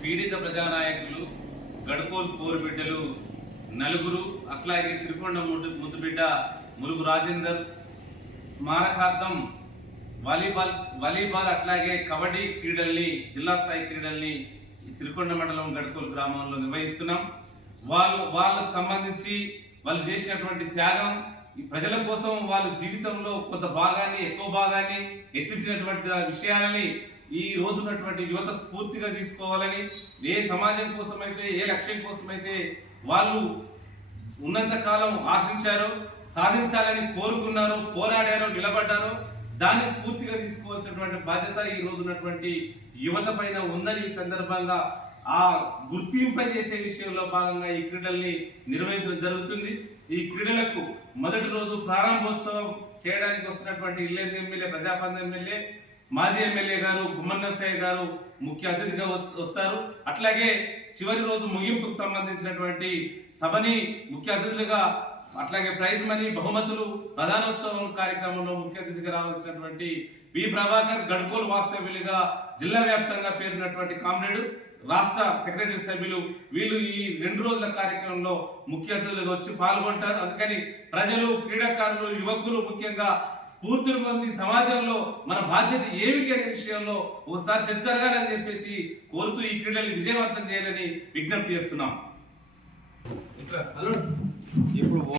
పీడిత ప్రజానాయకులు గడుకోలు పోరు బిడ్డలు నలుగురు అట్లాగే సిరికొండ ముద్దు ముద్దుబిడ్డ ములుగు రాజేందర్ స్మారకార్థం వాలీబాల్ వాలీబాల్ అట్లాగే కబడ్డీ క్రీడల్ని జిల్లా స్థాయి క్రీడల్ని ఈ సిరికొండ మండలం గడుకోలు గ్రామంలో నిర్వహిస్తున్నాం. వాళ్ళు వాళ్ళకు సంబంధించి వాళ్ళు చేసినటువంటి త్యాగం ఈ ప్రజల కోసం వాళ్ళ జీవితంలో కొంత భాగాన్ని ఎక్కువ భాగాన్ని హెచ్చించినటువంటి విషయాలని ఈ రోజు ఉన్నటువంటి యువత స్ఫూర్తిగా తీసుకోవాలని ఏ సమాజం కోసమైతే ఏ లక్ష్యం కోసమైతే వాళ్ళు ఉన్నంత కాలం ఆశించారో సాధించాలని కోరుకున్నారో పోరాడారో నిలబడ్డారో దాన్ని స్ఫూర్తిగా తీసుకోవాల్సినటువంటి బాధ్యత ఈ రోజు ఉన్నటువంటి యువత పైన ఉందని ఈ సందర్భంగా ఆ గుర్తింప చేసే విషయంలో భాగంగా ఈ క్రీడల్ని నిర్వహించడం జరుగుతుంది. ఈ క్రీడలకు మొదటి రోజు ప్రారంభోత్సవం చేయడానికి వస్తున్నటువంటి ఇల్లేంది ఎమ్మెల్యే ప్రజాపంద ఎమ్మెల్యే మాజీ ఎమ్మెల్యే గారు గుమ్మన్నసయ్య గారు ముఖ్య అతిథిగా వస్తారు. అట్లాగే చివరి రోజు ముగింపుకు సంబంధించినటువంటి సభని ముఖ్య అతిథులుగా అట్లాగే ప్రైజ్ మనీ బహుమతులు ప్రధానోత్సవం కార్యక్రమంలో ముఖ్య అతిథిగా రావాల్సినటువంటి బి ప్రభాకర్ గడ్కోల్ వాస్తవ్యులుగా జిల్లా వ్యాప్తంగా పేరున్నటువంటి కామ్రేడ్ రాష్ట్ర సెక్రటరీ సభ్యులు వీళ్ళు ఈ రెండు రోజుల కార్యక్రమంలో ముఖ్య అతిథులుగా వచ్చి పాల్గొంటారు. అందుకని ప్రజలు క్రీడాకారులు యువకులు ముఖ్యంగా స్ఫూర్తిని పొంది సమాజంలో మన బాధ్యత ఏమిటి అనే విషయంలో ఒకసారి చర్చ జరగాలని చెప్పేసి కోరుతూ ఈ క్రీడల్ని విజయవంతం చేయాలని విజ్ఞప్తి చేస్తున్నాం. ఇప్పుడు